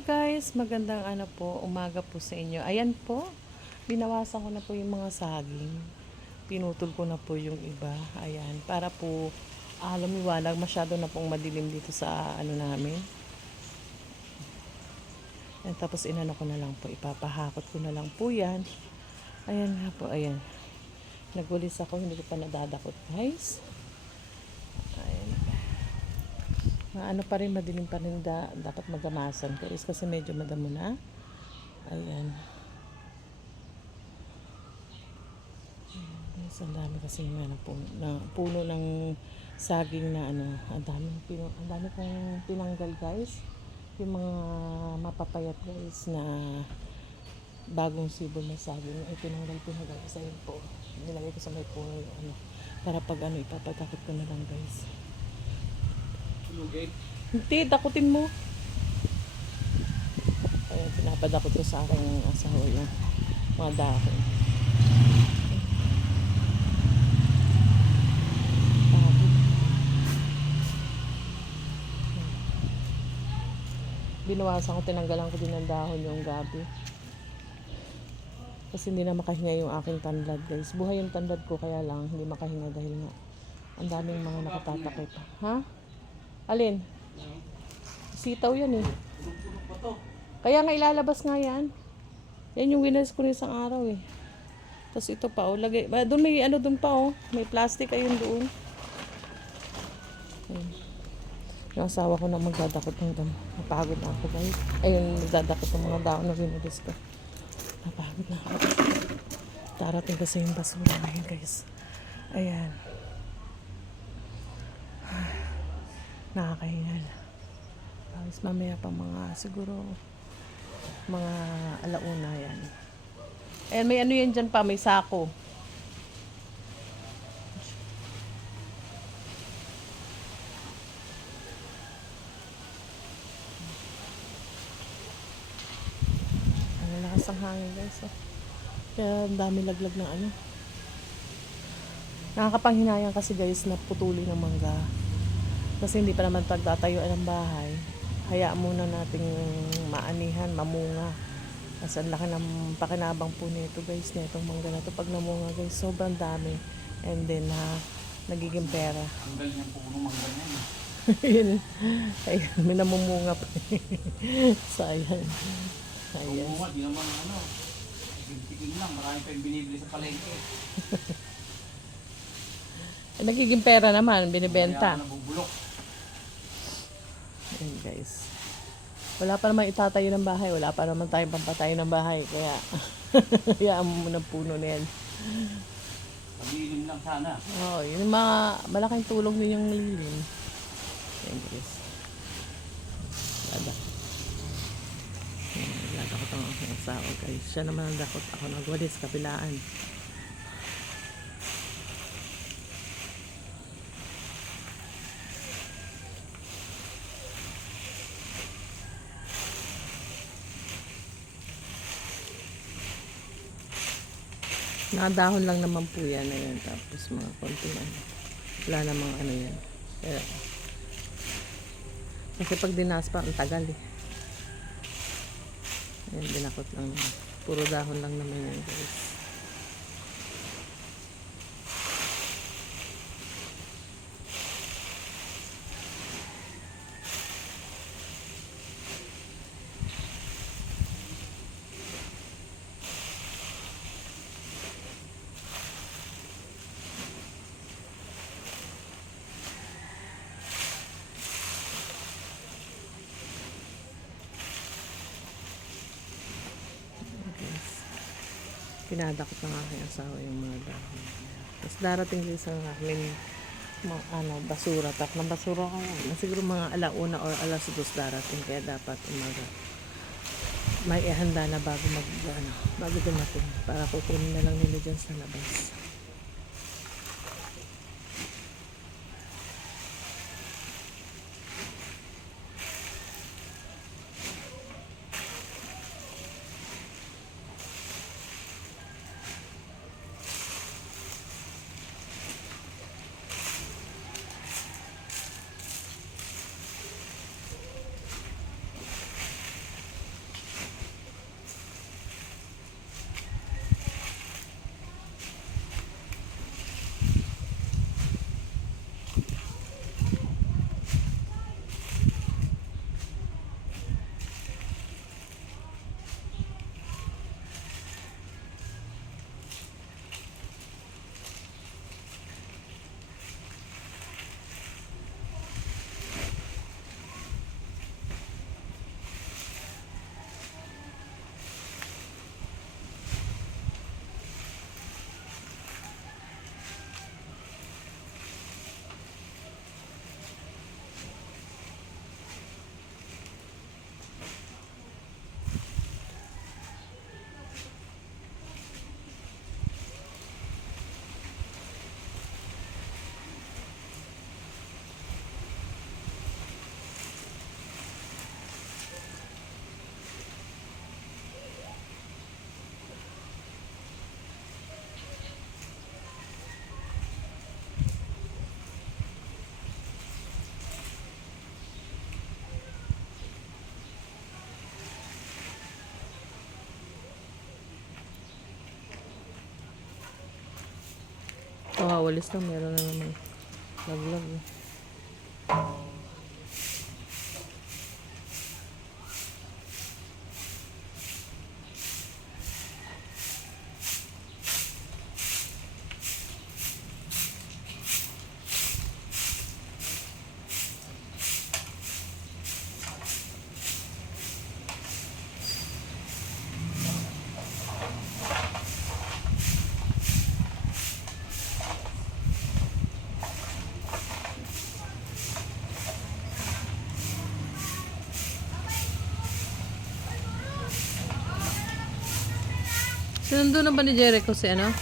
Guys, magandang umaga po sa inyo. Ayan po, binawasan ko na po yung mga saging. Pinutol ko na po yung iba. Ayan, para po lumiwanag, masyado na pong madilim dito sa namin. Ayan, tapos inano ko na lang po, ipapahakot ko na lang po yan. Ayan nga po, ayan. Nagulis ako, hindi ko pa nadadakot guys. Ayan. Ano pa rin, madilim pa rin dapat magamasan guys kasi medyo madamo na. Ayan. Guys, ang dami kasi puno ng saging na ang dami kong tinanggal guys. Yung mga mapapayat guys na bagong sibol na saging, tinanggal ko na guys. Ayun po, nilagay ko sa may puno yung para pag ipapadakot ko na lang guys. Hindi, dakutin mo. Ayan, pinapadakot ko sa aking asawa yung mga dahon. Binawasan ko, tinanggalan ko din ng dahon yung gabi. Kasi hindi na makahinga yung aking tanlad guys. Buhay yung tanlad ko, kaya lang hindi makahinga dahil nga ang daming mga nakatatakip. Ha? Alin? Sitaw yan eh. Kaya nga ilalabas nga yan. Yan yung winners ko isang araw eh. Tapos ito pa lagay. Doon may doon pa may plastic ayun doon. Yung asawa ko na magdadakot ng damo. Napagod na ako guys. Ayun, magdadakot ng mga daon na winners ko. Napagod na ako. Darating kasi yung basura ngayon guys. Ayan. Nakakahingal. Guys, mamaya pa siguro mga alauna yan. Ayan, may yan dyan pa, may sako. Ang lakas ng hangin guys. Kaya ang dami laglag ng Nakakapanghinayang kasi guys na putuli ng mangga. Kasi hindi pa naman pagtatayuan ng bahay. Hayaan muna nating maanihan, mamunga. Kasi ang laki ng pakinabang po nito guys, na itong mangga na ito. Pag namunga guys, sobrang dami. And then, nagiging pera. Tanggal niyang puno mangga niya. Ayun, may namumunga pa. Sayang. Ayan. Pumunga, di naman tigil lang. Marami pa yung binibili sa palengke. Nagiging pera naman, binibenta. Kaya nabubulok. Ayan guys. Wala pa naman itatayo ng bahay. Wala pa naman tayong pampatayo ng bahay. Kaya, hayaan mo muna puno na yan. Pag-iilim lang sana. Oo, yun yung mga malaking tulong din yung lilim. Ayan guys. Dadakot ang aking asawa guys. Siya naman ang dakot. Ako nagwalis, kapilaan. Nakadahon lang naman po yan. Ayan. Tapos mga konting wala namang yan. Kaya, kasi pag dinaspa, ang tagal eh. Ayan, dinakot lang naman. Puro dahon lang naman yan guys. Pinadakot ng aking asawa yung mga dahon. Tapos darating din sa amin basura. Tapos ng basura kaya siguro mga alauna or alas 2 darating. Kaya dapat umaga may ihanda na bago bago dumating. Para kukunin na lang nila dyan sa labas. kakawalis lang, meron na naman laglag. Eh. Sinundo na ba ni Jericho si ano?